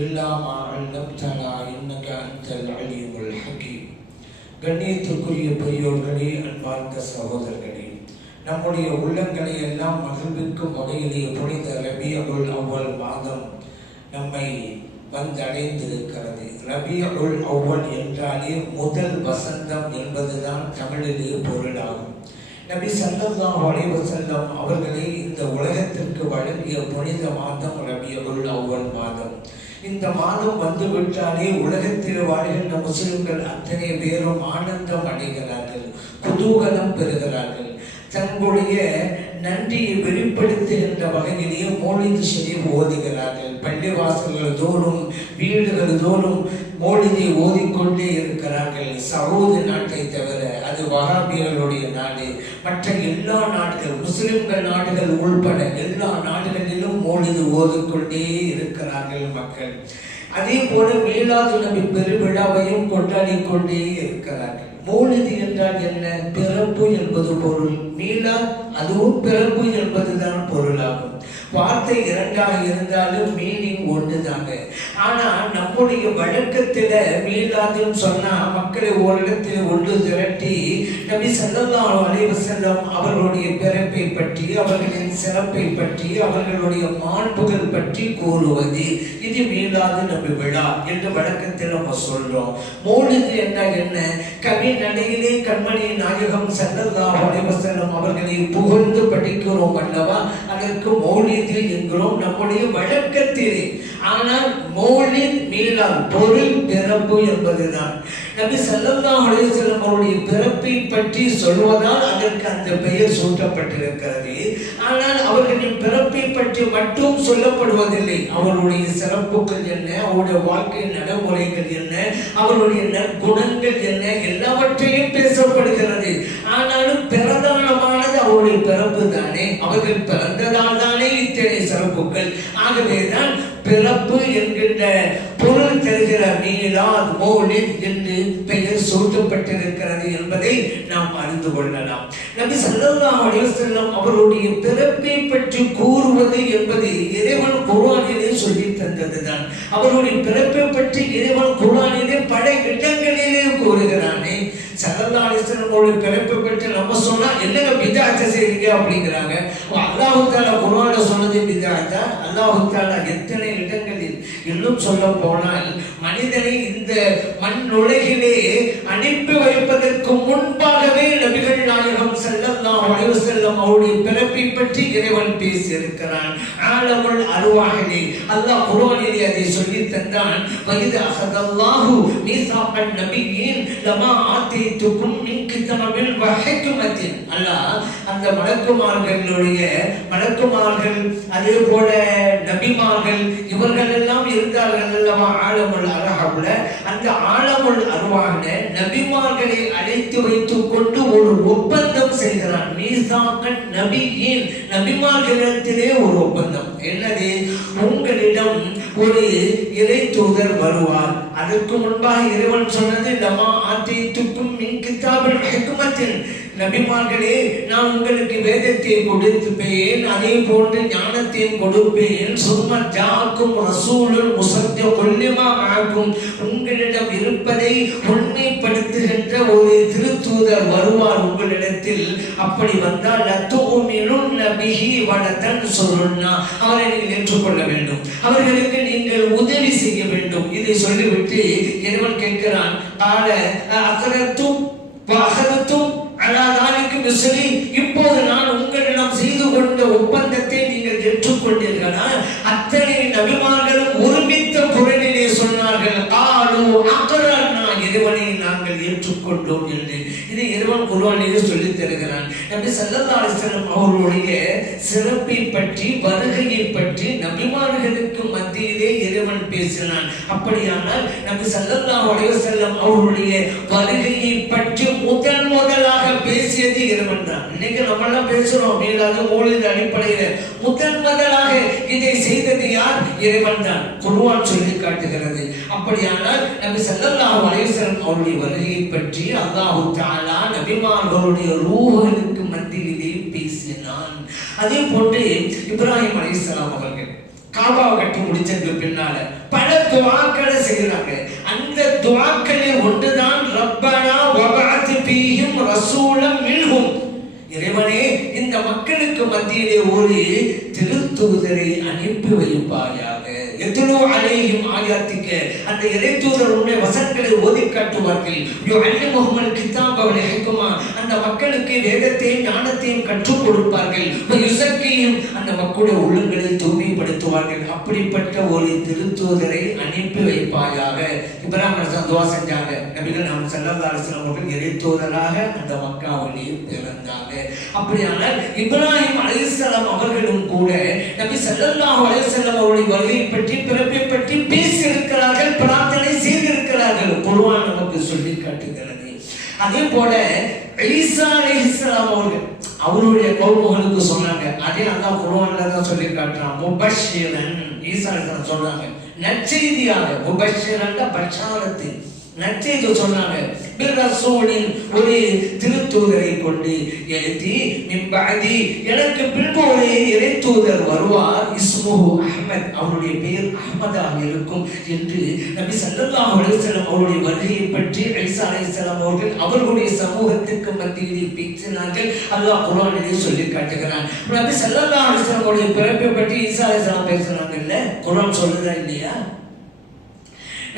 இல்லா மா அல்லம்தனா இன்னக அந்தல் அலியுல் ஹக்கீம் கண்ணியத்திற்குரிய பெரியோர்களே அன்பார்ந்த சகோதரர்களே நம்முடைய உள்ளங்களை எல்லாம் மகிழ்விக்கும் வகையிலே புனித ரபியகுல் அவ்வல் மாதம் நம்மை வந்தடைந்திருக்கிறது. ரபியகுல் அவ்வல் என்றாலே முதல் வசந்தம் என்பதுதான் தமிழிலே பொருளாகும். நபி சல்லல்லாஹு அலைஹி வஸல்லம் அவர்களே இந்த உலகத்திற்கு வழங்கிய புனித மாதம் ரபியுல் அவ்வல் மாதம். இந்த மாதம் வந்து விட்டாலே உலகத்தில் வாழ்கின்ற முஸ்லிம்கள் அத்தனை பேரும் ஆனந்தம் அடைகிறார்கள் குதூகலம் பெறுகிறார்கள். தங்களுடைய நன்றியை வெளிப்படுத்துகின்ற வகையிலேயே மோலிது ஷெரீப் ஓதுகிறார்கள். பள்ளிவாசல்கள் தோறும் வீடுகள் தோறும் மோலிதை ஓதிக்கொண்டே இருக்கிறார்கள். சவுதி நாட்டை தவிர அது வகாபியர்களுடைய நாடு. மற்ற எல்லா நாடுகள் முஸ்லிம்கள் நாடுகள் உள்பட எல்லா நாடுகளிலும் மோலிது ஓதிக்கொண்டே இருக்கிறார்கள் மக்கள். அதே போல மீளாது நபி பெருவிழாவையும் கொண்டாடி கொண்டே இருக்கிறார்கள். மௌலிது என்றால் என்ன? பிறப்பு என்பது பொருள். மீளா அதுவும் பிறப்பு என்பதுதான் பொருளாகும். வார்த்தை இரண்டாக இருந்தாலும் மீனிங் ஒன்றுதாங்க. ஆனா நம்முடைய வழக்கத்துல மீளாதுன்னு சொன்னா மக்களை ஓரிடத்தில் ஒன்று திரட்டி நபி ஸல்லல்லாஹு அலைஹி வஸல்லம் அவர்களுடைய பிறப்பை பற்றி அவர்களின் சிறப்பை பற்றி அவர்களுடைய மாண்புகள் பற்றி கூறுவது இது மீளாது நபி விழா என்று வழக்கத்தில் நம்ம சொல்றோம். மௌலிது என்ன என்ன? கவி நடையிலே கண்மணி நாயகம் ஸல்லல்லாஹு அலைஹி வஸல்லம் அவர்களை புகழ்ந்து படிக்கிறோம் அல்லவா? அதற்கு மௌலிது என்கிறோம் நம்முடைய வழக்கத்திலே. ஆனால் மௌலித் மீளால் பொருள் பிறப்பு என்பதுதான். நபி சல்லல்லா அலைஹி அவருடைய பிறப்பை பற்றி சொல்வதால் அதற்கு அந்த பெயர் சூட்டப்பட்டிருக்கிறது. ஆனால் அவர்களின் பிறப்பை பற்றி மட்டும் சொல்லப்படுவதில்லை. அவருடைய சிறப்புகள் என்ன? அவருடைய வாழ்க்கை நடைமுறைகள் என்ன? அவருடைய நற்குணங்கள் என்ன? எல்லாவற்றையும் பேசப்படுகிறது. ஆனாலும் பிரதானமாக அவருடைய பிறப்பு தானே அவர்கள் பிறந்ததால் தானே இத்தனை சிறப்புகள். ஆகவேதான் பிறப்பு என்கின்ற பொருள் தருகிற மீளாத் மோலித் என்று பெயர் சூட்டப்பட்டிருக்கிறது என்பதை நாம் அறிந்து கொள்ளலாம். நபி ஸல்லல்லாஹு அலைஹி அவருடைய பிறப்பை பற்றி கூறுவது என்பது இறைவன் குர்ஆனிலே சொல்லி தந்ததுதான். அவருடைய பிறப்பை பற்றி இறைவன் குர்ஆனிலே படைவிட்ட ஸல்லல்லாஹு பிறப்பு பெற்று நம்ம சொன்னா என்னங்க பிதாத்த செய்றீங்க அப்படிங்கிறாங்க. அல்லாஹு தாலா குர்ஆன்ல சொன்னது பிதாத்தா அல்லாஹு தாலா எத்தனை இன்னும் சொல்ல போனால் மனிதனை இந்த மண் உலகிலே அனுப்பி வைப்பதற்கு முன்பாகவே நபிகள் நாயகம் ஸல்லல்லாஹு உழைவு செல்லும் அவருடைய பிறப்பை பற்றி இறைவன் பேசியிருக்கிறான். இருக்கிறான் ஆலமுல் அல்லாஹ் குர்ஆனிலே அதை சொல்லி தந்தான். வயது அஹதல்லாஹு மீசாகன் நபியின் லமா ஆத்தித்துக்கும் மின் கிதாபில் வ மத்தியம் அல்லாஹ் அந்த மலக்குமார்களுடைய மலக்குமார்கள் அதே போல நபிமார்கள் இவர்கள் எல்லாம் ஆழமுள் அல்லவா அந்த ஆழமுள் அருவாக நபிமார்களை அழைத்து வைத்துக் கொண்டு ஒரு ஒப்பந்தம் செய்கிறான். மீசாக்கன் ஏன் நபிமார்களிடத்திலே ஒரு ஒப்பந்தம். என்னது? உங்களிடம் ஒரு இறை தூதர் வருவார். அதற்கு முன்பாக இறைவன் சொன்னது லமா துப்பும் மின் கிதாபில் ஹெக்குமத்தின் நபிமார்களே நான் உங்களுக்கு வேதத்தை கொடுப்பேன் அதே போன்று ஞானத்தையும் கொடுப்பேன். சும்மா ஜாக்கும் ரசூலும் முசத்திய கொல்லிமா ஆகும் உங்களிடம் இருப்பதை உண்மைப்படுத்துகின்ற ஒரு திருத்தூதர் வருவார் உங்களிடத்தில். அப்படி வந்தால் லத்துமினுன் நபிஹி வடத்தன் சொல்லுன்னா அவரை நீங்கள் ஏற்றுக்கொள்ள வேண்டும். அவர்களுக்கு நீங்கள் உதவி செய்ய வேண்டும். இதை சொல்லிவிட்டு இறைவன் கேட்கிறான். கால அகரத்தும் அகரத்தும் அலாதானிக்கு இப்போது நான் உங்களிடம் செய்து கொண்ட ஒப்பந்தத்தை நபி ஸல்லல்லாஹு அவர்களுடைய சிறப்பை பற்றி வருகையை பற்றி நபிமார்களுக்கு மத்தியிலே இறைவன் பேசினான். அப்படியானால் நபி ஸல்லல்லாஹு செல்லம் அவர்களுடைய வருகையை பற்றி முதன் முதலாக பேசியது இறைவன் தான். இன்னைக்கு நம்ம எல்லாம் பேசுறோம் மீளாத ஊழியர் அடிப்படையில். முதன் முதலாக இதை செய்தது யார்? இறைவன் தான். குருவான் சொல்லி காட்டுகிறது. அப்படியானால் நபி ஸல்லல்லாஹு அலைஹி அவருடைய வருகையை பற்றி அல்லாஹு தாலா நபிமார்களுடைய ரூஹனுக்கு அதே போன்று இப்ராஹிம் அலிஸ்லாம் அவர்கள் காபாவை கட்டி முடிச்சதுக்கு பின்னால பல துவாக்களை செய்யறாங்க அந்த துவாக்களில் ஒன்றுதான் ரப்பனா வபாத்து பீயும் ரசூலம் மின்ஹும். இறைவனே இந்த மக்களுக்கு மத்தியிலே ஒரு திருத்தூதரை அனுப்பி வைப்பாயா? எத்தனோ அலையும் ஆயாத்திக்க அந்த இறைத்தூதர் உண்மை வசனங்களை ஓதி காட்டுவார்கள். யுஅல்லிமுஹுல் கிதாப வல் ஹிக்மா அந்த மக்களுக்கு வேதத்தையும் ஞானத்தையும் கற்றுக் கொடுப்பார்கள். யுசக்கையும் அந்த மக்களுடைய உள்ளங்களை தூய்மைப்படுத்துவார்கள். அப்படிப்பட்ட ஒரு திருத்தூதரை அனுப்பி வைப்பாயாக. இப்பதான் அலைஹிஸ்ஸலாம் துவா செஞ்சாங்க. நபிகள் நாம் ஸல்லல்லாஹு அலைஹி அவர்கள் இறைத்தூதராக அந்த மக்காவிலே அப்படியான அப்படியானால் இப்ராஹிம் அலைஹிஸ்ஸலாம் அவர்களும் கூட நபி ஸல்லல்லாஹு அலைஹி அவருடைய வருகையை பற்றி பிறப்பை பற்றி பேசியிருக்கிறார்கள் பிரார்த்தனை செய்திருக்கிறார்கள். குர்ஆன் நமக்கு சொல்லி காட்டுகிறது. அதே போல ஈசா அலைஹிஸ்ஸலாம் அவர்கள் அவருடைய கௌமுகளுக்கு சொன்னாங்க. அதே அந்த குர்ஆன்ல தான் சொல்லி காட்டுறான். முபஷிரன் ஈசா அலைஹிஸ்ஸலாம் சொன்னாங்க. நற்செய்தியாக முபஷிரன் பஷாரத்து நற்செய்தி சொன்னாங்க. பிரசூலின் ஒரு திருத்தூதரை கொண்டு எழுதி மிம்பாதி எனக்கு பின்பு ஒரு இறைத்தூதர் வருவார் இஸ்முஹு அஹமத். அவருடைய பெயர் அஹ்மதாக இருக்கும் என்று நபி ஸல்லல்லாஹு அலைஹி அவருடைய வருகையை பற்றி ஈசா அலைஹிஸ்ஸலாம் அவர்கள் அவர்களுடைய சமூகத்திற்கு மத்தியில் பேசினார்கள். அல்லாஹ் குர்ஆனிலே சொல்லி காட்டுகிறான். நபி ஸல்லல்லாஹு அலைஹி அவருடைய பிறப்பை பற்றி ஈசா அலைஹிஸ்ஸலாம் பேசுறாங்க இல்ல குர்ஆன் சொல்லுதா இல்லையா?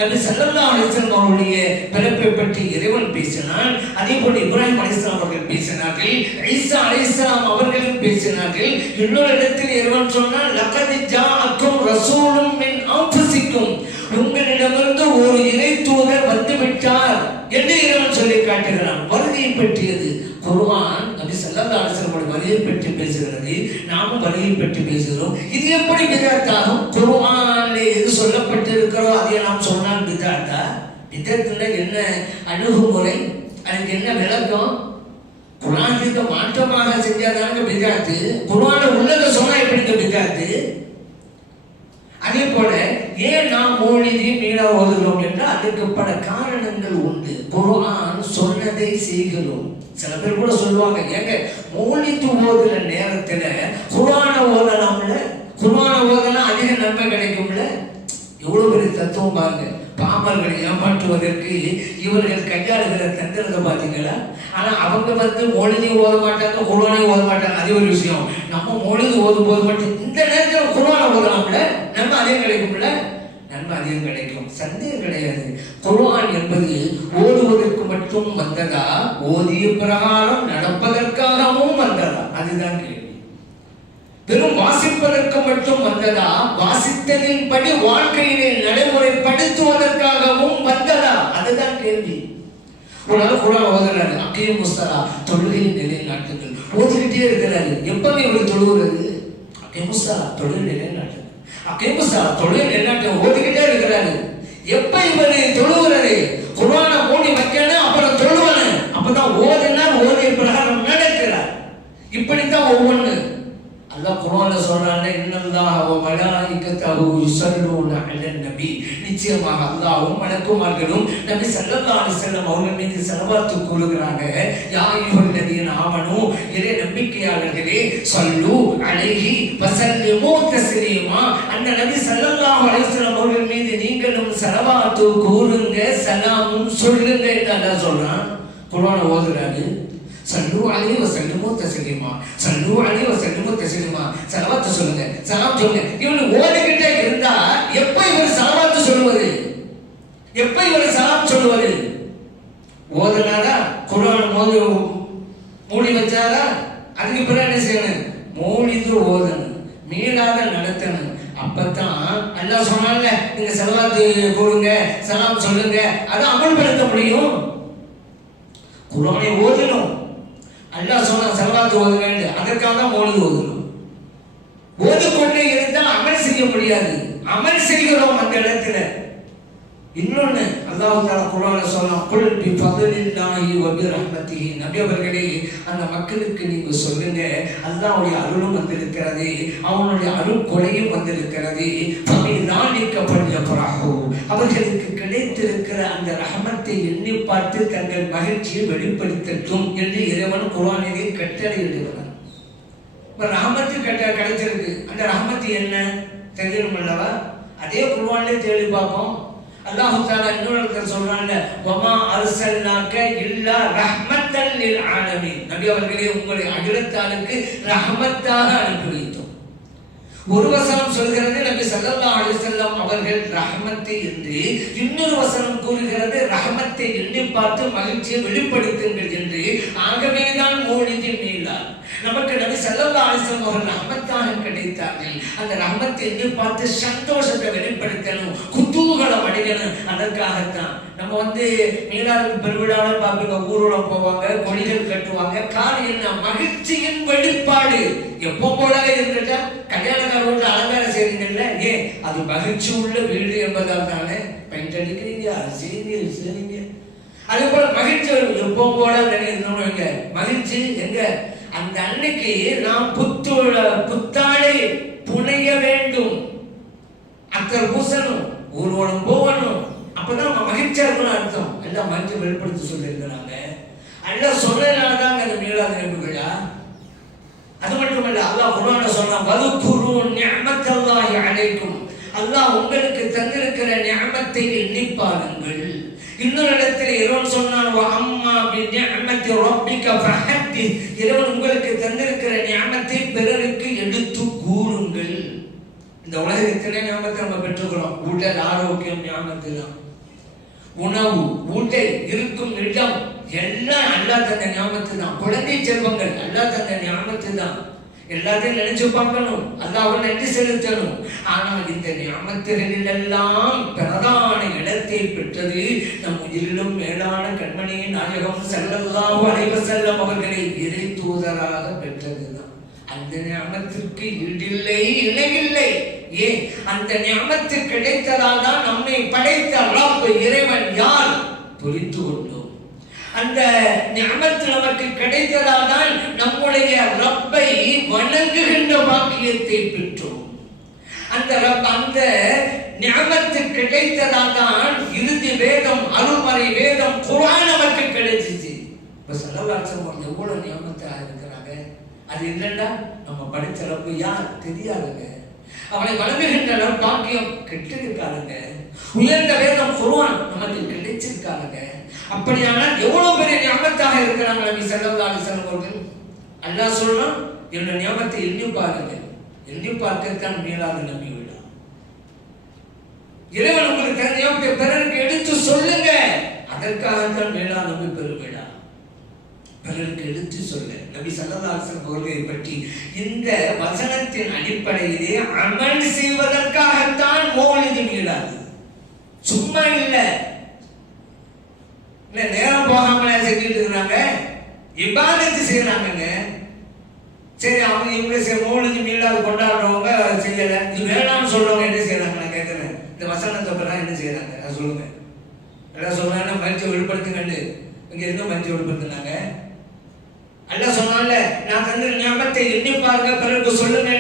நபி ஸல்லல்லாஹு அலைஹி வஸல்லம் அவருடைய பிறப்பை பற்றி இறைவன் பேசினான். அதே போல இப்ராஹிம் அலைஹிஸ்ஸலாம் அவர்கள் பேசினார்கள் ஈசா அலைஹிஸ்ஸலாம் அவர்களும் பேசினார்கள். இன்னொரு இடத்தில் இறைவன் சொன்னால் லகத் ஜாஅக்கும் ரசூலும் மின் அன்ஃபுசிக்கும். உங்களிடமிருந்து ஒரு இறை தூதர் வந்து விட்டார் என்று இறைவன் சொல்லி காட்டுகிறான். வருகையை பற்றியது குருவான் நபி ஸல்லல்லாஹு அலைஹி வஸல்லம் வருகையை பற்றி பேசுகிறது. நாமும் வருகையை பற்றி பேசுகிறோம். இது எப்படி விதத்தாகும் குருவான் எது சொல்ல அதை நாம் சொன்னால் பிதாத்தா பிதத்துல என்ன அணுகுமுறை? அதுக்கு என்ன விளக்கம்? குரானுக்கு மாற்றமாக செஞ்சாதாங்க பிதாத்து குரான உள்ளத சொன்னா எப்படிங்க பிதாத்து அதே போல ஏன் நாம் மொழிதி மீள ஓதுகிறோம் என்றால் அதற்கு பல காரணங்கள் உண்டு. குரான் சொன்னதை செய்கிறோம். சில பேர் கூட சொல்லுவாங்க ஏங்க மோனித்து ஓதுற நேரத்தில் குரான ஓதலாம்ல? குரான ஓதலாம் அதிக நன்மை கிடைக்கும்ல? எவ்வளவு பெரிய தத்துவம் பாருங்க. பாமர்களை ஏமாற்றுவதற்கு இவர்கள் கையாளுகிற தந்திரத்தை பார்த்தீங்களா? ஆனா அவங்க வந்து மொழிதி ஓத மாட்டாங்க குர்ஆனை ஓத மாட்டாங்க. அது ஒரு விஷயம். நம்ம மொழிது ஓதும் போது மட்டும் இந்த நேரத்தில் குர்ஆனை ஓதலாம்ல நன்மை அதிகம் கிடைக்கும்ல? நன்மை அதிகம் கிடைக்கும். சந்தேகம் கிடையாது. குர்ஆன் என்பது ஓதுவதற்கு மட்டும் வந்ததா? ஓதிய பிரகாரம் நடப்பதற்காகவும் வந்ததா? அதுதான் கேள்வி. வெறும் வாசிப்பதற்கு மட்டும் வந்ததா? வாசித்ததின்படி வாழ்க்கையிலே நடைமுறைப்படுத்துவதற்காகவும் வந்ததா அதுதான் கேள்வி ஒரு கூட ஓதுறாரு அக்கே முஸ்தரா தொழுகையின் தொழுகையை நிலைநாட்டுங்கள் ஓதுகிட்டே இருக்கிறாரு. எப்பவே இவர் தொழுகிறது அப்படியே தொழில் தொழுகை நாட்டு அப்படியே முஸ்தரா தொழுகை நிலைநாட்டு ஓதுகிட்டே இருக்கிறாரு. எப்ப இவர் தொழுகிறாரு குரான ஓடி வைக்கணும் அப்புறம் தொழுவானு அப்பதான் ஓதுனா ஓதிய பிரகாரம் நடக்கிறார் இப்படித்தான் ஒவ்வொன்று அல்லாஹ் குர்ஆன்ல சொல்றானே இன்னல்லாஹ வ மலாயிகத்தஹு அலன் நபி. நிச்சயமாக அல்லாஹ்வும் மலக்குமார்களும் நபி ஸல்லல்லாஹு அலைஹி வஸல்லம் அவர்கள் மீது செலவாத்து கூறுகிறாங்க. யா அய்யுஹல்லதீன ஆமனு. இறை நம்பிக்கையாளர்களே ஸல்லு அலைஹி வஸல்லிமு தஸ்லீமா. அந்த நபி ஸல்லல்லாஹு அலைஹி வஸல்லம் அவர்கள் மீது நீங்களும் செலவாத்து கூறுங்க சலாமும் சொல்லுங்க என்று அல்லாஹ் சொல்றான். குர்ஆனை ஓதுறாரு. சல்லு அலி வசல்லுமோ தசலிமா சல்லு அலி வசல்லுமோ தசலிமா சலவாத்து சொல்லுங்க சலாம் சொல்லுங்க. இவன் ஓடிக்கிட்டே இருந்தா எப்ப இவர் சலவாத்து சொல்லுவது எப்ப இவர் சலாம் சொல்லுவது ஓதுனாரா? குரான் மோதி மூடி வச்சாரா? அதுக்கு பிறகு என்ன செய்யணும்? மூடிந்து ஓதணும். மீளாத நடத்தணும். அப்பத்தான் அல்லாஹ் சொன்னான்ல நீங்க செலவாத்து கொடுங்க சலாம் சொல்லுங்க. அதை அமல்படுத்த முடியும். குரானை ஓதணும். அல்லாஹ் சொன்ன செலவாத்து ஓதுங்க அதற்காக தான் மௌலிது ஓதணும் ஓதிக்கொண்டே இருந்தால் அமல் செய்ய முடியாது. அமல் செய்கிறோம் அந்த இடத்துல. இன்னொன்னு அல்லாஹ் தால குரான சொல்லலாம் குல் பி ஃபதலில்லாஹி வ பி ரஹ்மத்திஹி. நபி அந்த மக்களுக்கு நீங்க சொல்லுங்க அல்லாஹ்வுடைய அருளும் வந்திருக்கிறது அவனுடைய அருள் கொலையும் வந்திருக்கிறது. பபி நாளிக்க பஞ்சபராகோ அவர்களுக்கு கிடைத்திருக்கிற அந்த ரஹமத்தை எண்ணி பார்த்து தங்கள் மகிழ்ச்சியை வெளிப்படுத்தட்டும் என்று இறைவன் குரானிலே கட்டளையிடுகிறான். இப்போ ரஹமத்து கட்ட கிடைச்சிருக்கு. அந்த ரஹமத்து என்ன? தெரியணும் அல்லவா? அதே குருவானிலே தேடி பார்ப்போம். அல்லாஹ் தஆலா இன்னொரு இடத்துல சொல்றான்ல வமா அர்சல்னாக இல்லா ரஹ்மத்தல் லில் ஆலமீன். நபி அவர்களே உங்களை அகிலத்தாருக்கு ரஹமத்தாக அனுப்பி ஒரு வசனம் சொல்கிறது நபி சல்லா அலைஹி அவர்கள் ரஹமத்தை என்று இன்னொரு வசனம் கூறுகிறது ரஹமத்தை எண்ணி பார்த்து மகிழ்ச்சியை வெளிப்படுத்துங்கள் என்று. ஆகவே தான் மௌலிதி மீளார். நமக்கு நபி சல்லா அலிசல்லம் அவர்கள் ரஹமத்தாக கிடைத்தார்கள். அந்த ரஹமத்தை எண்ணி பார்த்து சந்தோஷத்தை வெளிப்படுத்தணும் குதூகலம் அடையணும் அதற்காகத்தான். நம்ம வந்து மீனாது பெருவிழாவில் பார்ப்பீங்க ஊர்வலம் போவாங்க கொடிகள் கட்டுவாங்க காரணம் என்ன மகிழ்ச்சியின் வெளிப்பாடு. எப்போ போலவே இருந்துட்டா கல்யாணக்கார வீட்டுல அலங்காரம் செய்றீங்கல்ல? ஏ அது மகிழ்ச்சி உள்ள வீடு என்பதால் தானே பெயிண்ட் அடிக்கிறீங்க செய்யுங்க செய்யுங்க அதே போல மகிழ்ச்சி எப்போ போல நினைக்கிறோம் மகிழ்ச்சி எங்க? அந்த அன்னைக்கு நாம் புத்து புத்தாடை புனைய வேண்டும். அத்தர் பூசணும் ஊர்வலம் போகணும். அப்பதான் நம்ம மகிழ்ச்சியா இருக்கணும் அர்த்தம். எல்லாம் மகிழ்ச்சி வெளிப்படுத்தி சொல்லியிருக்கிறாங்க. எல்லாம் சொன்னதுனாலதான் அந்த மீளாத நினைவுகளா அது மட்டுமல்ல அல்லாஹ் குர்ஆன்ல சொன்னா வதுகுரு நிஅமத்தல்லாஹி அலைக்கும். அல்லாஹ் உங்களுக்கு தந்திருக்கிற நிஅமத்தை எண்ணி பாருங்கள் இன்னொரு இடத்துல இறைவன் சொன்னான் அம்மா பி நிஅமத்தி ரப்பிக ஃபஹத்திஸ் இறைவன் உங்களுக்கு தந்திருக்கிற நிஅமத்தை பிறருக்கு எடுத்து கூறுங்கள். இந்த உலகத்திலே ஞாபகத்தை நம்ம பெற்றுக்கிறோம். உடல் ஆரோக்கியம் ஞாபகத்து தான் உணவு ஊட்டை இருக்கும் இடம் எல்லாம் அல்லா தந்த ஞாபகத்து தான் குழந்தை செல்வங்கள் அல்லா தந்த ஞாபகத்து தான் எல்லாத்தையும் நினைச்சு பார்க்கணும். அல்லாஹ் நன்றி செலுத்தணும். ஆனால் இந்த ஞாபகத்துகளில் எல்லாம் பிரதான இடத்தை பெற்றது நம் உயிரிலும் மேலான கண்மணியின் நாயகம் ஸல்லல்லாஹு அலைஹி செல்லும் அவர்களை இறை தூதராக பெற்றதுதான். அந்த ஞாபகத்திற்கு ஈடில்லை இணையில்லை. ஏன் அந்த ஞாபத்து கிடைத்ததால் தான் நம்மை படைத்த ரப் இறைவன் யார்? புரிந்து கொண்டோம். அந்த ஞாபத்து நமக்கு கிடைத்ததால் தான் நம்முடைய ரப்பை வணங்குகின்ற பாக்கியத்தை பெற்றோம். அந்த ரப் அந்த ஞாபத்து கிடைத்ததால் தான் இறுதி வேதம் அருள்மறை வேதம் குரான் நமக்கு கிடைச்சிச்சு. இப்ப செலவாசம் எவ்வளவு ஞாபகத்தா இருக்கிறாங்க? அது இல்லைன்னா நம்ம படித்த ரப்பு யார்? தெரியாதுங்க. அவனை வணங்குகின்ற பாக்கியம் கெட்டிருக்காருங்க உயர்ந்த வேதம் குருவான் நமக்கு கிடைச்சிருக்காங்க அப்படியான எவ்வளவு பெரிய ஞாபகத்தாக இருக்கிறாங்க நபி ஸல்லல்லாஹு அலைஹி வஸல்லம் அவர்கள்? அல்லாஹ் சொல்றான் என்னோட ஞாபகத்தை எண்ணி பாருங்க. எண்ணி பார்க்கத்தான் மேலாத நம்பி விடும் இறைவன் உங்களுக்கு தன் ஞாபகத்தை பிறருக்கு எடுத்து சொல்லுங்க. அதற்காகத்தான் மேலா நபி பெருவிழா பிறருக்கு எடுத்து சொல்ல. நபி சல்லல்லாஹு அவர்களை பற்றி இந்த வசனத்தின் அடிப்படையிலே அமல் செய்வதற்காகத்தான் மௌலிது நீடாது. சும்மா இல்லை. இல்ல நேரம் போகாமல செஞ்சுட்டு இருக்கிறாங்க இபாதத்து செய்யறாங்கங்க சரி அவங்க இவங்க சரி மௌலிது மீளாது கொண்டாடுறவங்க செய்யல. இது வேணாம்னு சொல்றவங்க என்ன செய்யறாங்க நான் கேட்கிறேன் இந்த வசனத்தை அப்புறம் என்ன செய்யறாங்க அதை சொல்லுங்க. எல்லாம் சொல்றாங்கன்னா மனுஷ வெளிப்படுத்துங்கண்டு இங்க எங்க மஞ்சள் வெளிப்படுத்தினாங்க? அல்லாஹ் சொன்னால நான் தந்த ஞாபகத்தை எண்ணி பாருங்க பிறகு சொல்லுங்க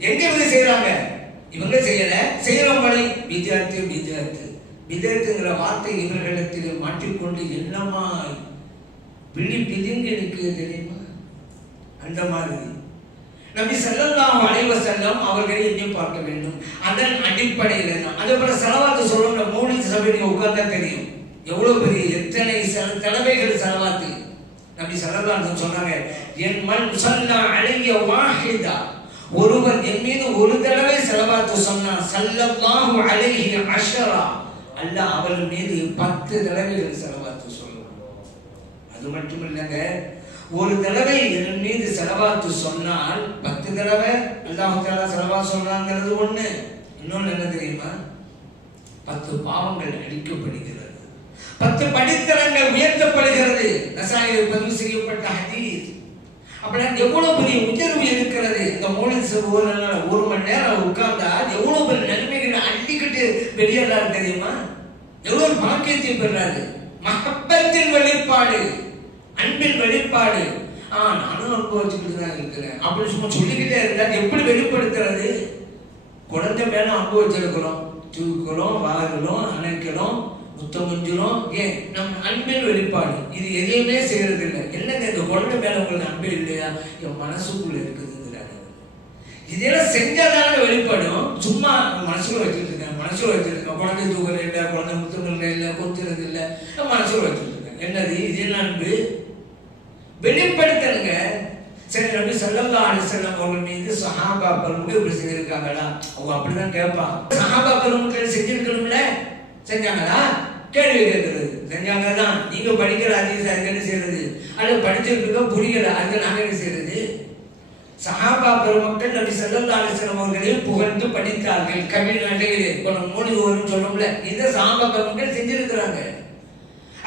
எங்க இவங்க செய்யறாங்க இவங்க செய்யல. செய்யறவங்களை வித்யார்த்தி வித்தியார்த்து விதத்துங்கிற வார்த்தை இவர்களிடத்தில் மாற்றிக்கொண்டு என்னமா விழி பிதுங்கி நிற்குது தெரியுமா? அந்த மாதிரி. நபி செல்லம் அலைஹி செல்லம் அவர்களை எண்ணி பார்க்க வேண்டும். அதன் அடிப்படையில் தான். அதே போல செலவாத்து சொல்லுங்க மௌலித் சபை உட்கார்ந்தா தெரியும். எவ்வளவு பெரிய எத்தனை செல- தடவைகள் செலவாத்து. நபி ஸல்லல்லாஹு சொன்னாங்க என் மண் சல்லா அலைய வாஹிதா. ஒருவர் என் மீது ஒரு தடவை செலவாத்து சொன்னா சல்லல்லாஹு அலைஹி அஷரா. அல்லாஹ் அவர் மீது பத்து தடவைகள் செலவாத்து சொல்லுவான் அது மட்டும் இல்லைங்க ஒரு தடவை என் மீது செலவாத்து சொன்னால் பத்து தடவை அல்லாஹு தாலா செலவா சொல்றாங்கிறது ஒண்ணு. இன்னொன்னு என்ன தெரியுமா? பத்து பாவங்கள் அழிக்கப்படுகிறது பத்து படித்தரங்கள் உயர்த்தப்படுகிறது. நசாயில் பதிவு செய்யப்பட்ட ஹதீஸ். அப்படின்னா எவ்வளவு பெரிய உயர்வு இருக்கிறது? இந்த மோலிஸ் ஒரு நாள் ஒரு மணி நேரம் உட்கார்ந்தா எவ்வளவு பெரிய நன்மைகளை அள்ளிக்கிட்டு வெளியேறாரு தெரியுமா? எவ்வளவு பாக்கியத்தை பெறாரு? மகப்பத்தின் வெளிப்பாடு. அன்பின் வெளிப்பாடு. ஆ நானும் அனுபவிச்சுக்கிட்டு தான் இருக்கிறேன். அப்படி சும்மா சொல்லிக்கிட்டே இருந்தால் எப்படி வெளிப்படுத்துறது? குழந்தை மேலும் அனுபவிச்சிருக்கிறோம் தூக்கிறோம் வாழகிறோம் அணைக்கிறோம் முத்தமுஞ்சிரும் ஏன்? நம் அன்பின் வெளிப்பாடு. இது எதையுமே செய்யறது இல்லை என்னங்க இந்த குழந்தை மேல உங்களுக்கு அன்பு இல்லையா? என் மனசுக்குள்ள இருக்குதுங்கிறாங்க இதெல்லாம் செஞ்சதான வெளிப்படும். சும்மா மனசுக்குள்ள வச்சுட்டு இருக்கேன் மனசுல வச்சிருக்கேன் குழந்தை தூக்கல இல்லை குழந்தை முத்தங்கள் இல்லை கொத்துறது இல்லை. மனசுல வச்சுட்டு இருக்கேன். என்னது? இதெல்லாம் அன்பு? வெளிப்படுத்தலுங்க. சரி நபி ஸல்லல்லாஹு அலைஹி வஸல்லம் அவர்கள் மீது சஹாபா பெருமக்கள் இப்படி செஞ்சிருக்காங்களா அவங்க அப்படிதான் கேட்பான் சஹாபா பெருமக்கள் செஞ்சிருக்கணும்ல? செஞ்சாங்களா? கேள்வி கேட்கறது. செஞ்சாங்க தான். நீங்க படிக்கிற அதிகம் அதுக்கு என்ன செய்யறது? அல்லது படிச்சிருக்க புரியல அதுக்கு நாங்க என்ன செய்யறது? சஹாபா பெருமக்கள் நபி ஸல்லல்லாஹு அலைஹி புகழ்ந்து படித்தார்கள். கவிழ் நடையிலே இப்போ நம்ம மூணு ஒருன்னு சொல்றோம்ல. இதை சஹாபா பெருமக்கள் செஞ்சிருக்கிறாங்க.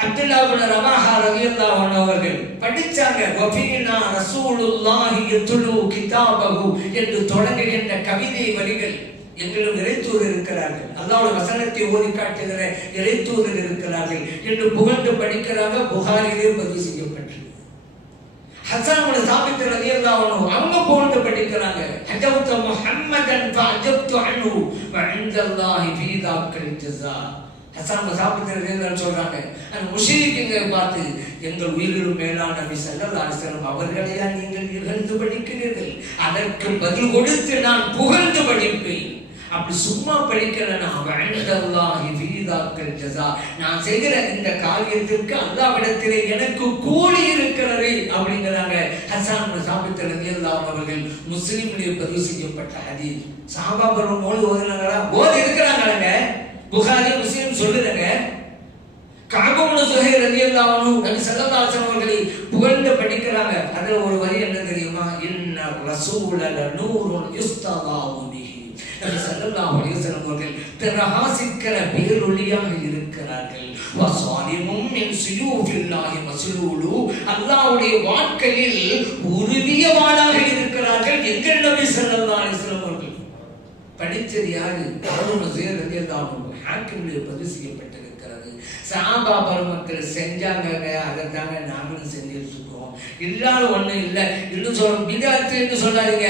அப்துல்லா பின் ரவாஹா ரலியல்லாஹு அவர்கள் படிச்சாங்க. வஃபீனா ரசூலுல்லாஹி யத்லு கிதாபஹு என்று தொடங்குகின்ற கவிதை வரிகள். எங்களிடம் இறைத்தூர் இருக்கிறார்கள். அல்லாவோட வசனத்தை ஓதி காட்டுகிற இறைத்தூரில் இருக்கிறார்கள் என்று புகழ்ந்து படிக்கிறாங்க புகாரிலே பதிவு செய்யப்பட்டது. ஹசன் சாபித்து ரலியல்லாஹு அன்ஹு அவங்க புகழ்ந்து படிக்கிறாங்க. ஹஜவுத முஹம்மதன் ஃபஅஜப்து அன்ஹு வஇந்தல்லாஹி ஃபீ தாக்கல் ஜஸா. ஹசான் சாப்பிட்டு சொல்றாங்க. அந்த முஷரிக்குங்க பார்த்து எங்கள் உயிரிலும் மேலான நபி ஸல்லல்லாஹு அவர்களையா நீங்கள் இகழ்ந்து படிக்கிறீர்கள். அதற்கு பதில் கொடுத்து நான் புகழ்ந்து படிப்பேன். அப்படி சும்மா படிக்கிறேன்னா வஅந்தல்லாஹி ஃபீதாக்கல் ஜஸா. நான் செய்கிற இந்த காரியத்திற்கு அல்லாவிடத்திலே எனக்கு கூலி இருக்கிறது அப்படிங்கிறாங்க. ஹசான் சாபித் ரலியல்லாஹு அவர்கள் முஸ்லிமிலே பதிவு செய்யப்பட்ட ஹதி சஹாபா பருவம் ஓதி ஓதுனாங்களா? போது இருக்கிறாங்களாங்க. புகாரி முஸ்லீம் சொல்லுறங்க காகமுன சுகை ரலியல்லாஹு அன்ஹு நபி அவர்களை புகழ்ந்து படிக்கிறாங்க. அதுல ஒரு வரி என்ன தெரியுமா? இன்ன ரசூலல நூறு யுஸ்ததாவு பிஹி நபி அவர்கள் பிரகாசிக்கிற பேரொளியாக இருக்கிறார்கள். வசாலிமும் என் சுயூஃபில்லாஹி வசூலு அல்லாவுடைய வாழ்க்கையில் உறுதியவாளாக இருக்கிறார்கள் எங்கள் நபி ஸல்லல்லாஹு அலைஹி அவர்கள். படித்தது யாரு? காரூன சுயர் ரலியல்லாஹு பதிவு செய்யப்பட்டிருக்கிறது. சாபா பெருமக்கள் செஞ்சாங்க அதைத்தாங்க நாங்களும் செஞ்சுட்டு இருக்கோம் இல்லாத ஒண்ணும் இல்லை. இன்னும் சொல்ல பிதாத்துன்னு சொல்லாதீங்க.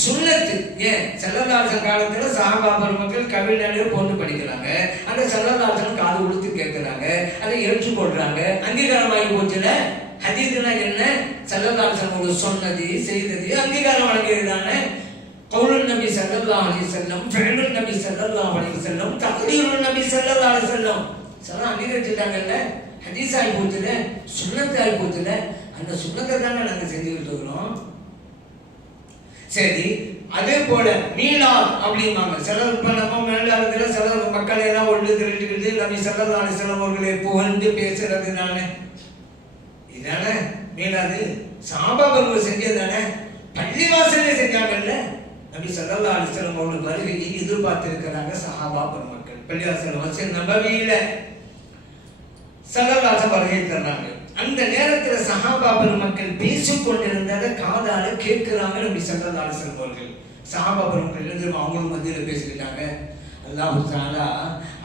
சுண்ணத்து. ஏன்? செல்லதாசன் காலத்துல சாபா பெருமக்கள் கவிழ்நடையில் பொண்ணு படிக்கிறாங்க. அந்த செல்லதாசன் காது கொடுத்து கேட்கிறாங்க. அதை ஏற்றுக்கொள்றாங்க அங்கீகாரமாகி போச்சுல? ஹதீதுனா என்ன? செல்லதாசன் சொன்னது செய்தது அங்கீகாரம் வழங்கியது தானே கவுலன் நபி சல்லல்லா அலி செல்லம் ஃபேனுல் நபி சல்லல்லா அலி செல்லம் தகுதியுள் நபி சல்லல்லா அலி செல்லம் செல்லாம் அங்கீகரிச்சுட்டாங்கல்ல? ஹதீஸ் ஆகி போச்சுல? சுண்ணத்து ஆகி போச்சுல? அந்த சுண்ணத்தை தானே நாங்கள் செஞ்சுக்கிட்டு இருக்கிறோம் சரி அதே போல மீளாத் அப்படிம்பாங்க. சிலர் இப்ப நம்ம மேலாளத்துல சிலர் மக்களை எல்லாம் ஒன்று திரட்டிக்கிட்டு நம்ம சல்லா அலிஸ்லாம் அவர்களை புகழ்ந்து பேசுறது தானே இதானே மீளாது சாபாபர்கள் செஞ்சது தானே பள்ளிவாசலே செஞ்சாங்கல்ல. நபி சல்லா அலிஸ்லாம் அவர்கள் வருகையை எதிர்பார்த்திருக்கிறாங்க சஹாபா பெருமக்கள். பள்ளிவாசல் வச்சு நபவியில. சல்லல்லாசம் வருகை தர்றாங்க. அந்த நேரத்துல சஹாபா பெருமக்கள் பேசிக் கொண்டிருந்ததை காதால கேட்கிறாங்க நபி சல்லா அலிஸ்லாம் அவர்கள். சஹாபா பெருமக்கள் எழுந்திரும் அவங்களும் மத்தியில பேசிக்கிட்டாங்க. அல்லாஹு தாலா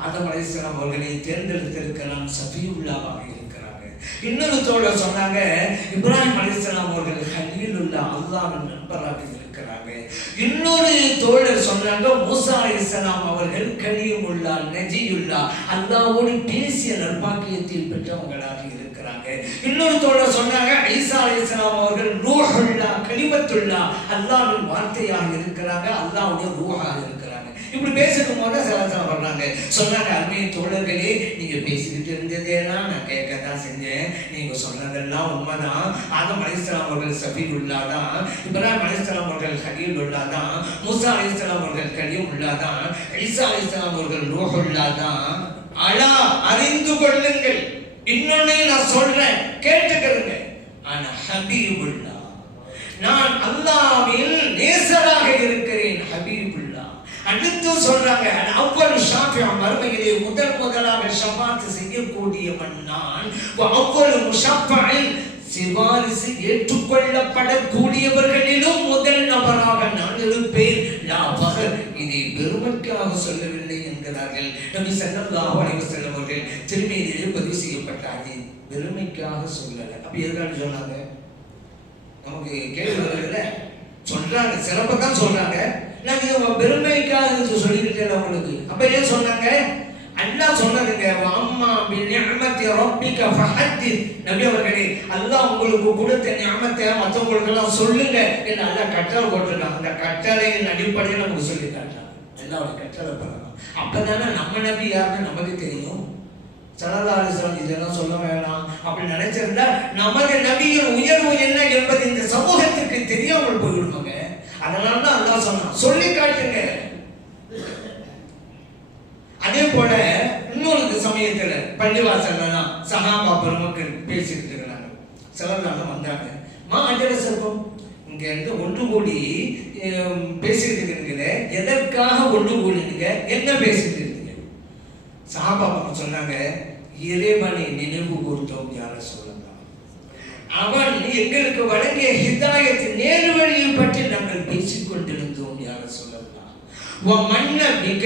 ஆதம் அலைஹிஸ்ஸலாம் அவர்களை தேர்ந்தெடுத்திருக்கலாம் சஃபியுல்லாவாக இருக்கிறாங்க. இன்னொரு தோழர் சொன்னாங்க இப்ராஹிம் அலைஹிஸ்ஸலாம் அவர்கள் ஹலீலுல்லா அல்லாவின் நண்பராக இருக்கிறாங்க. இன்னொரு தோழர் சொன்னாங்க மூசா அலிஸ்லாம் அவர்கள் கலியுமுல்லா நஜியுல்லா அல்லாவோடு பேசிய நற்பாக்கியத்தில் பெற்றவங்களாக இருக்கிறாங்க இன்னொரு தோழர் சொன்னாங்க ஐசா அலிஸ்லாம் அவர்கள் ரூஹுல்லா கலிமத்துல்லா அல்லாவின் வார்த்தையாக இருக்கிறாங்க அல்லாவுடைய ரூஹாக இருக்கிறாங்க. இப்படி பேசிக்கும் போது சலசலம் வர்றாங்க சொன்னாங்க அருமைய தோழர்களே நீங்க பேசிக்கிட்டு இருந்ததெல்லாம் நான் கேட்க தான் செஞ்சேன். நீங்க சொன்னதெல்லாம் உண்மைதான். ஆதம் அலிஸ்லாம் அவர்கள் சபீலுல்லா தான் இப்ராஹிம் அலிஸ்லாம் அவர்கள் ஹலீலுல்லா தான் மூசா அலிஸ்லாம் அவர்கள் கலியுல்லா தான் ஐசா அலிஸ்லாம் அவர்கள் ரூஹுல்லா தான் அலா அறிந்து கொள்ளுங்கள். இன்னொன்னையும் நான் சொல்றேன் கேட்டுக்கிறேங்க ஆனா ஹபீபுல்லா நான் அல்லாவின் நேசராக இருக்கிறேன் ஹபீபுல்லா. அடுத்து சொல்றாங்க அவ்வளவு ஷாஃபியா மறுமையிலே முதல் முதலாக ஷபாத் செய்யக்கூடியவன் நான். அவ்வளவு முஷப்பாயில் சிபாரிசு ஏற்றுக்கொள்ளப்படக்கூடியவர்களிலும் முதல் நபராக நான் இருப்பேன். லாபகர் இதை பெருமைக்காக சொல்லவில்லை என்கிறார்கள். நபி ஸல்லல்லாஹு அலைஹி வஸல்லம் அவர்கள் திருமேனியில் பதிவு செய்யப்பட்ட பெருமைக்காக சொல்லல. அப்ப எதுக்காக சொன்னாங்க? நமக்கு கேள்வி வருதுல்ல. சொல்றாங்க. சிறப்பை தான் சொல்றாங்க நாங்க பெருமைக்காக சொல்லிக்கிட்டேன் சொல்லிக்கிட்டே உங்களுக்கு. அப்ப ஏன் சொன்னாங்க? அல்லாஹ் சொன்னதுங்க அம்மா பி நிஅமத்தி ரப்பிக ஃபஹத்தி நபி அவர்களே அல்லாஹ் உங்களுக்கு கொடுத்த நிஅமத்தை மற்றவங்களுக்கு எல்லாம் சொல்லுங்க. என்று அல்லாஹ் கட்டளை போட்டிருக்காங்க அந்த கட்டளையின் அடிப்படையில் நமக்கு சொல்லி காட்டுறாங்க அல்லாஹ்வோட கட்டளை பண்ணலாம் அப்பதானே நம்ம நபி யாருன்னு நமக்கு தெரியும். சரதாரிசனம் இதெல்லாம் சொல்ல வேணாம். அப்படி நினைச்சிருந்தா நமது நபியின் உயர்வு என்ன என்பது இந்த சமூகத்துக்கு தெரியாமல் போயிடுவாங்க அதனால தான் அல்லாஹ் சொன்னான் சொல்லி காட்டுங்க. அதே போல இன்னொரு சமயத்துல பள்ளிவாசல்ல தான் சஹாபா பெருமக்கள் பேசிட்டு இருக்கிறாங்க சிலர்னால வந்தாங்க. மா அஜரசர்பம் இங்க இருந்து ஒன்று கூடி பேசிட்டு இருக்கிறீங்க எதற்காக ஒன்று கூடினீங்க? என்ன பேசிட்டு இருக்கீங்க சகாபா சொன்னாங்க இறைவனை நினைவு கூர்த்தோம் யார சொல்லலாம் அவன் எங்களுக்கு வழங்கிய ஹிதாயத்தின் நேர்வழியை பற்றி நாங்கள் பேசிக் கொண்டிருந்தோம் மன்ன மிக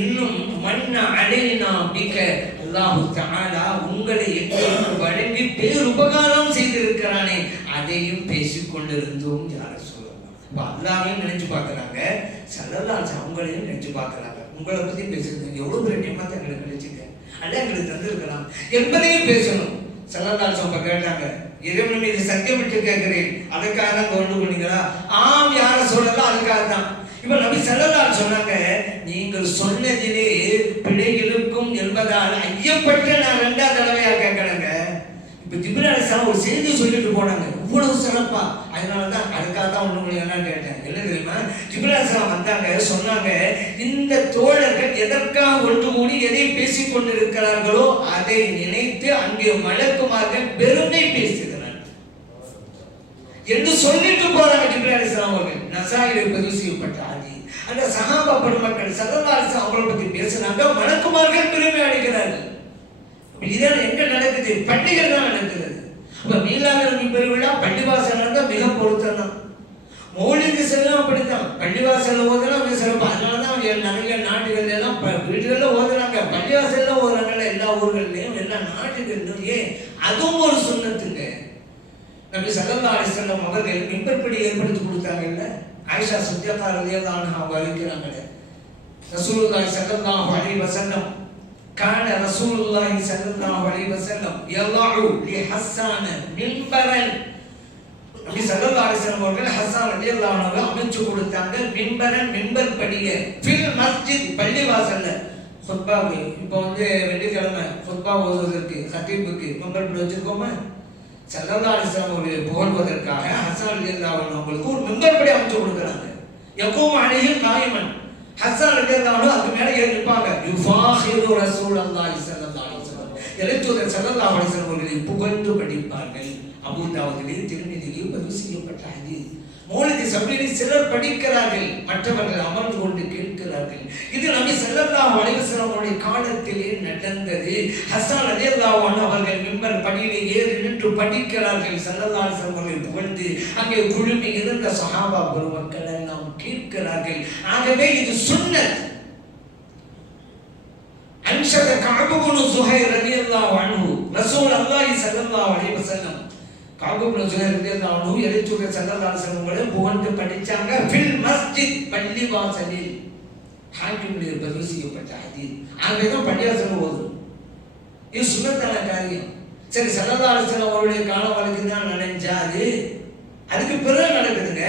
இன்னும் மன்ன அலைனா பிக்க அல்லாஹு தஆலா உங்களை எங்களுக்கு வழங்கி பேருபகாரம் செய்திருக்கிறானே. அதையும் பேசிக் கொண்டிருந்தோம் யார சொல்லலாம் இப்ப அல்லாவையும் நினைச்சு பார்க்கறாங்க சல்லல்லாஹு அவங்களையும் நினைச்சு பார்க்கறாங்க. உங்களை பத்தி பேசுறது எவ்வளவு பெரிய நியமத்தை எங்களுக்கு கிடைச்சிங்க அல்ல எங்களுக்கு தந்திருக்கலாம். என்பதையும் பேசணும். சல்லல்லாஹு அவங்க கேட்டாங்க இறைவன் மீது சத்தியம் விட்டு கேட்கிறேன். அதுக்காக தான் கொண்டு போனீங்களா ஆம் யார சொல்லலாம் அதுக்காக தான் இப்ப நபி சல்லல்லாஹு சொன்னாங்க நீங்கள் சொன்னதிலே பிழை இருக்கும் என்பதால் ஐயப்பட்ட நான் ரெண்டாவது தடவையா கேட்கறேங்க. இப்ப ஜிப்ரா அலிஸ்லாம் ஒரு செய்தி சொல்லிட்டு போனாங்க. இவ்வளவு சிறப்பா. அதனால தான் அதுக்காக தான் ஒண்ணு மணி என்ன கேட்டேன். என்ன தெரியுமா? ஜிப்ரா அலிஸ்லாம் வந்தாங்க சொன்னாங்க இந்த தோழர்கள் எதற்காக ஒன்று கூடி எதை பேசிக் கொண்டிருக்கிறார்களோ அதை நினைத்து அங்கே மலக்குமார்கள் பெருமை பேசுகிறார் என்று சொல்லிட்டு போறாங்க ஜிப்ரா அலிஸ்லாம் அவர்கள். நசாயில பதிவு செய்யப்பட்டார் அந்த சகாபா பெருமக்கள் சதவாரிசு அவங்களை பத்தி பேசினாங்க. மலக்குமார்கள் பெருமை அடைகிறார்கள். இதெல்லாம் எங்க நடக்குது? பண்டிகை தான் நடக்கிறது அப்ப மீலாதரமி பெருவிழா பள்ளிவாசல் நடந்தா மிக பொருத்தம் தான் மௌலிக செல்லும் அப்படித்தான். பள்ளிவாசல்ல ஓதுனா மிக சிறப்பு. அதனால தான் நிறைய நாடுகள் எல்லாம் ப- வீடுகள்ல ஓதுறாங்க. பள்ளிவாசல்ல ஓதுறாங்கல்ல எல்லா ஊர்கள்லயும் எல்லா நாட்டுகள்லயும் ஏன் அதுவும் ஒரு சுண்ணத்துங்க. நம்ம ஸல்லல்லாஹு அலைஹி அவர்கள் மின்பற்படி ஏற்படுத்தி கொடுத்தாங்கல்ல? ஆயிஷா சித்தியக்கா ரலியல்லாஹு அவங்க அறிவிக்கிறாங்க ரசூலுல்லாஹி ஸல்லல்லாஹு அலைஹி வஸல்லம் கான ரசூலுல்லாஹி ஸல்லல்லாஹு அலைஹி வஸல்லம் யல்லாஹு லி ஹஸ்ஸான மின்பரன். நபி ஸல்லல்லாஹு அலைஹி வஸல்லம் அவர்கள் ஹஸ்ஸான் ரலியல்லாஹு அன்ஹு அமைச்சு கொடுத்தாங்க. மின்பரன் மின்பர் படிய ஃபில் மஸ்ஜித் பள்ளிவாசல்ல. ஹுத்பாவுக்கு இப்போ வந்து வெள்ளிக்கிழமை ஹுத்பா ஓதுவதற்கு ஹத்தீபுக்கு மின்பர் படி வச்சிருக்கோமா? ஸல்லல்லாஹு புகழ்வதற்காக ஹசான் ரலியல்லாஹு அன்ஹு அவங்களுக்கு ஒரு மெம்பர்படி அமைச்சு கொடுக்குறாங்க. யகூம் அலைஹி காயமன். ஹசான் ரலியல்லாஹு அது அதுக்கு மேல ஏறி நிப்பாங்க யுஃபாஹிரு ரசூலுல்லாஹி ஸல்லல்லாஹு அலைஹி வஸல்லம். இறைத்தூதர் ஸல்லல்லாஹு அலைஹி வஸல்லம் அவர்களை புகழ்ந்து படிப்பார்கள். அபூதாவுதிலே திருநிதியிலே பதிவு செய்யப்பட்ட ஹதீஸ். மௌலிக்கு சபையை சிலர் படிக்கிறார்கள் மற்றவர்கள் அமர்ந்து கொண்டு கேட்கிறார்கள். இது நம்பி செல்லல்லா வலைவசரவனுடைய காலத்திலே நடந்தது. ஹசான் அஜயல்லாவான் அவர்கள் மிம்பர் படியிலே ஏறி நின்று படிக்கிறார்கள். செல்லல்லா அவர்களை புகழ்ந்து அங்கே குழுமி இருந்த சஹாபா பெருமக்கள் எல்லாம் கேட்கிறார்கள். ஆகவே இது சுண்ணத் அன்ஷத காபுகுனு சுஹை ரலியல்லாஹு அன்ஹு ரசூல் அல்லாஹி ஸல்லல்லாஹு அலைஹி வஸல்லம் காங்கோக்குள்ள சுகருக்கு நானும் எலைச்சூர சங்கரதாசன் உங்களும் புகழ்ந்து படித்தாங்க ஃபில் மஸ்ஜித் பள்ளி வாசலில் ஹாக்கிமில் பதிவு செய்யப்பட்ட ஹதீர் ஆகவே தான் பள்ளியாசனம் ஓதும் இது சுகத்தான காரியம். சரி சல்லதாசன் அவருடைய கால வழக்கு தான் நினைஞ்சாரு. அதுக்கு பிறகு நடக்குதுங்க.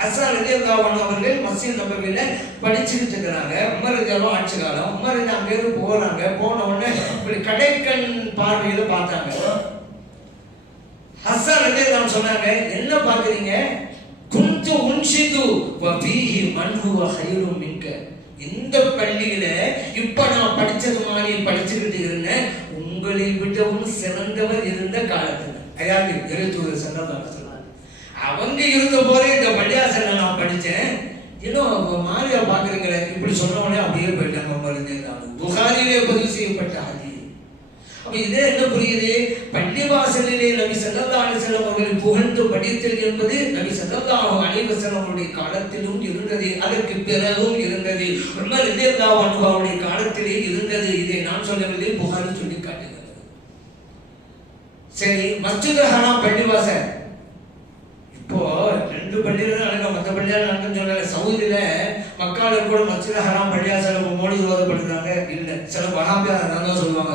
ஹசான் ரஜியல்லாவன் அவர்கள் மசீத் நபவியில படிச்சுக்கிட்டு இருக்கிறாங்க. உமர் ரஜியாலும் ஆட்சி காலம். உமர் ரஜா அங்கேருந்து போகிறாங்க போன உடனே இப்படி கடைக்கண் பார்வையில் பார்த்தாங்க. ஹஸ்ஸான் ரலியல்லாஹு சொன்னாங்க என்ன பாக்குறீங்க குந்து உன்ஷிது வபீஹி மன்ஹுவ ஹைரும் மின்க. இந்த பள்ளியில இப்ப நான் படிச்சது மாதிரி படிச்சுக்கிட்டு இருந்தேன். உங்களை விடவும் சிறந்தவர் இருந்த காலத்துல. அதாவது எழுத்தூர் சந்தர்ப்பம் சொன்னாங்க. அவங்க இருந்த போதே இந்த பள்ளியாசல நான் படிச்சேன். இன்னும் மாதிரியா பாக்குறீங்களே இப்படி சொன்ன உடனே அப்படியே போயிட்டாங்க மருந்து புகாரிலே பதிவு செய்யப்பட்ட ஆதி அப்ப இது என்ன புரியுது? பள்ளிவாசலிலே நபி ஸல்லல்லாஹு செல்லம் அவர்கள் புகழ்ந்து படித்தல் என்பது நபி ஸல்லல்லாஹு அலைஹி அவருடைய காலத்திலும் இருந்தது அதற்கு பிறகும் இருந்தது. உமர் ரலியல்லாஹு அன்ஹு அவருடைய காலத்திலே இருந்தது. இதை நான் சொல்லவில்லை புகார் சொல்லி காட்டுகிறது. சரி மஸ்ஜித் ஹராம் பள்ளிவாசல். இப்போ ரெண்டு பள்ளியில நடக்க மற்ற பள்ளியால் நடக்கும் சொல்லல. சவுதியில மக்கால கூட மஸ்ஜித் ஹராம் செலவு மோடி ஓதப்படுறாங்க இல்ல சில வஹாபியா தான் சொல்லுவாங்க.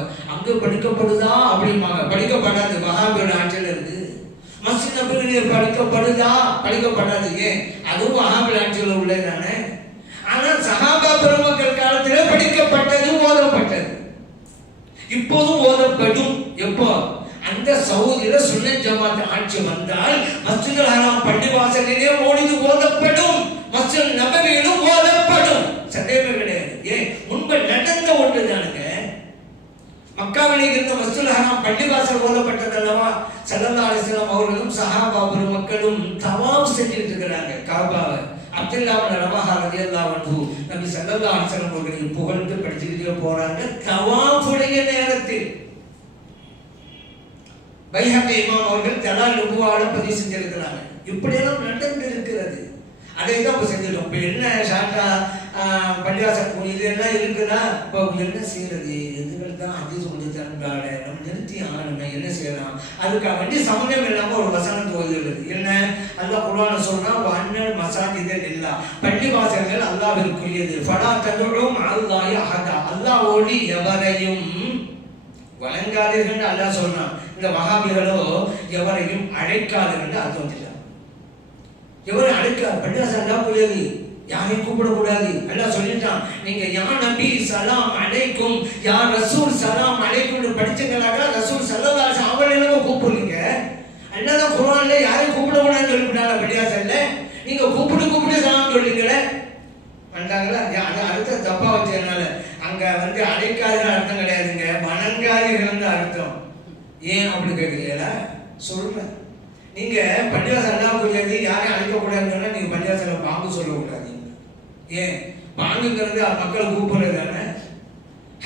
அங்க படிக்கப்படுதா? அப்படிம்பாங்க. படிக்கப்படாது. வஹாபியோட ஆட்சியில் இருக்கு மசித் நபிகள் படிக்கப்படுதா? படிக்கப்படாது. ஏன்? அதுவும் வஹாபியோட ஆட்சியில் உள்ளே தானே. ஆனால் சகாபா பெருமக்கள் காலத்திலே படிக்கப்பட்டது ஓதப்பட்டது. இப்போதும் ஓதப்படும். எப்போ? அந்த சவுதியில சுன்ன ஜமாத் ஆட்சி வந்தால் மஸ்ஜிதுல் ஹராம் பள்ளிவாசலிலே ஓடிது ஓதப்படும். மஸ்ஜித் நபவியிலும் ஓத சந்தேகமே கிடையாது ஏன் முன்பு நடந்த ஒன்று தானுங்க மக்காவிலே இருந்த மஸ்ஜிதுல் ஹராம் பள்ளிவாசல் ஓடப்பட்டது அல்லவா ஸல்லல்லாஹு அவர்களும் சஹாபா மக்களும் தவாப் செஞ்சுட்டு இருக்கிறாங்க. காபாவை. அப்துல்லா பின் ரவாஹா ரலியல்லாஹு அன்ஹு நபி ஸல்லல்லாஹு புகழ்ந்து படிச்சுக்கிட்டே போறாங்க. தவாஃபுடைய நேரத்தில். பைஹக்கி இமாம் அவர்கள் தலா லுபுவால பதிவு செஞ்சிருக்கிறாங்க. இப்படியெல்லாம் நடந்து இருக்கிறது அதை தான் இப்போ செஞ்சிடும் இப்போ என்ன ஷார்ட்டா பள்ளிவாசல் போய் என்ன இருக்குன்னா இப்போ என்ன செய்யறது எதுகள் தான் அதிக சொல்லி தரங்கால நம்ம நிறுத்தி ஆகணுமே. என்ன செய்யலாம்? அதுக்காக வேண்டி சமயம் இல்லாமல் ஒரு வசனம் தோதுகிறது என்ன? அல்லாஹ் குர்ஆன சொல்றா வன்னல் மசாஜிதல் இல்லா. பள்ளிவாசல்கள் படா ஃபலா ததுஉம் அல்லாஹி அஹதா. ஓடி எவரையும் வழங்காதீர்கள் அல்லாஹ் சொன்னான் இந்த மகாபிகளோ எவரையும் அழைக்காதீர்கள் அர்த்தம் இல்லை எவரும் அடுக்க பள்ளிவாசல் அல்லாஹ் கூடியது யாரையும் கூப்பிடக்கூடாது. அல்லாஹ் சொல்லிட்டான். நீங்க யா நபி சலாம் அழைக்கும் யா ரசூல் சலாம் அலைக்கும் படிச்சீங்களாக்கா ரசூல் சல்லல்லாஹு அலைஹி வஸல்லம் அவங்களை என்னமோ கூப்பிடுறீங்க அல்லாஹ் தான் யாரையும் கூப்பிடக்கூடாதுன்னு சொல்லிவிட்டாங்க பள்ளிவாசல்ல நீங்க கூப்பிடு கூப்பிட்டு சலாம் சொல்றீங்களே. வந்தாங்களா? அது அர்த்தம் தப்பா வச்சதுனால. அங்க வந்து அழைக்காதுன்னு அர்த்தம் கிடையாதுங்க. வணங்காதீர்கள் அர்த்தம். ஏன் அப்படின்னு கேட்குறீங்களா சொல்றேன் நீங்க பள்ளிவாசல் எல்லாம் கூடாது யாரையும் அழைக்கக்கூடாதுன்னா நீங்க பள்ளிவாசல பாங்கு சொல்லக்கூடாது. ஏன்? பாங்குங்கிறது மக்கள் கூப்பிடுறது தானே?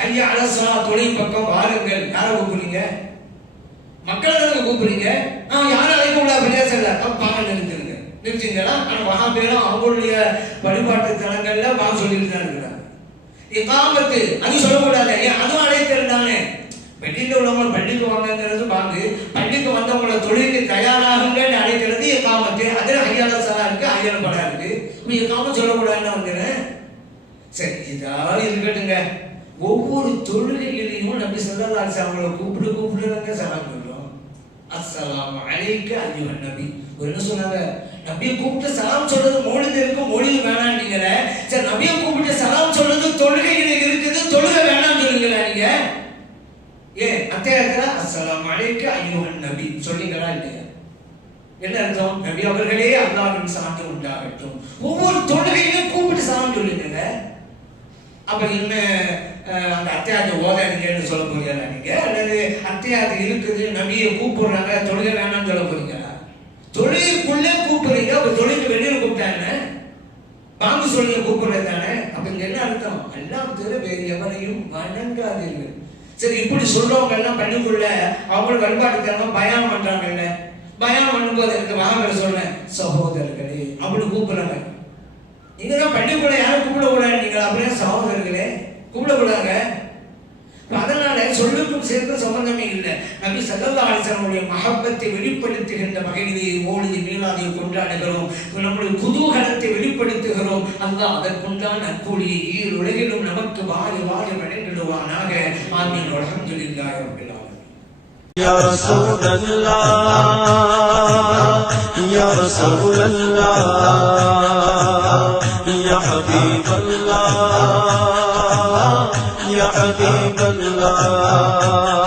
ஐயா அலசலா துணை பக்கம் வாருங்கள். யாரை கூப்பிடுறீங்க? மக்களை தானே கூப்பிடுறீங்க? நான் யாரும் அழைக்க கூடாது பள்ளிவாசல்ல அப்ப பாங்க நிறுத்துருங்க நிறுத்திங்களா ஆனா அவங்களுடைய வழிபாட்டு தலங்கள்ல பாங்க சொல்லிட்டு தான் இருக்கிறாங்க. இக்காமத்து அது சொல்லக்கூடாது. ஏன்? அதுவும் அழைத்தல் தானே. வெளியில் உள்ளவங்க பள்ளிக்கு வாங்கங்கிறது பாங்கு பள்ளிக்கு வந்தவங்கள தொழிலுக்கு தயாராகுங்கன்னு அழைக்கிறது இக்காமத்து அதில் ஐயாள சதா இருக்கு ஐயால படம் இருக்கு. இப்ப இக்காம சொல்லக்கூடாதுன்னு வந்துடுறேன் சரி இதாக இருக்கட்டுங்க ஒவ்வொரு தொழுகையிலையும் நம்பி ஸல்லல்லாஹு அவங்கள கூப்பிடு கூப்பிடுறாங்க சலாம் சொல்றோம் அஸ்லாம் அழைக்க அய்யுஹன் நபி. ஒரு என்ன சொன்னாங்க? நபியை கூப்பிட்டு சலாம் சொல்றது மொழி இருக்கு மௌலிது வேணாம் சரி நபியை கூப்பிட்டு சலாம் சொல்றது தொழுகையில இருக்குது தொழுகை வேணாம் சொல்லுங்களா நீங்க ஏன் அத்தியாயத்தில் அஸ்லாம் அழைக்க அய்யுஹன் நபி. சொன்னீங்களா இல்லையா? என்ன அர்த்தம்? நபி அவர்களே அல்லாவின் சான்று உண்டாகட்டும். ஒவ்வொரு தொழுகையிலும் கூப்பிட்டு சலாம் சொல்லுங்க அப்ப என்ன அஹ், அந்த அத்தியாயத்தை ஓதாதீங்கன்னு சொல்ல போறீங்களா நீங்க? அல்லது அத்தியாயத்தை இருக்குது நபியை கூப்பிடுறாங்க தொழுகை வேணாம்னு சொல்ல போறீங்களா? தொழுகைக்குள்ளே கூப்பிடுறீங்க அப்ப தொழுகை வெளியில கூப்பிட்டாங்க பாம்பு சொல்லி கூப்பிடுறது தானே? அப்ப என்ன அர்த்தம்? எல்லாம் தவிர வேறு எவரையும் வணங்காதீர்கள். சரி இப்படி சொல்றவங்க எல்லாம் பள்ளிக்குள்ள அவங்களுக்கு அன்பா தரமா பயம் பண்றாங்கல்ல பயம் பண்ணும்போது இந்த மகாபேர சொல்றேன் சகோதரர்களே அப்படி கூப்பிடுறாங்க. நீங்க தான் பள்ளிக்கூட யாரும் கூப்பிடக்கூடாது நீங்கள் அப்படியே சகோதரர்களே கூப்பிடக்கூடாங்க இப்ப அதனால சொல்லுக்கும் சேர்ந்த சம்பந்தமே இல்லை. நபி சல்லல்லா அலிசனுடைய மகப்பத்தை வெளிப்படுத்துகின்ற வகையிலே ஓழுதி மீளாதை கொண்டாடுகிறோம் நம்முடைய குதூகலத்தை வெளிப்படுத்துகிறோம். அல்லாஹ் அதற்குண்டான நற்கூலியை ஈர் உலகிலும் நமக்கு வாரி வாரி دعوانا ہے. آمین. والحمدللہ رب العالمین. یا رسول اللہ، یا رسول اللہ، یا حبیب اللہ، یا حبیب اللہ.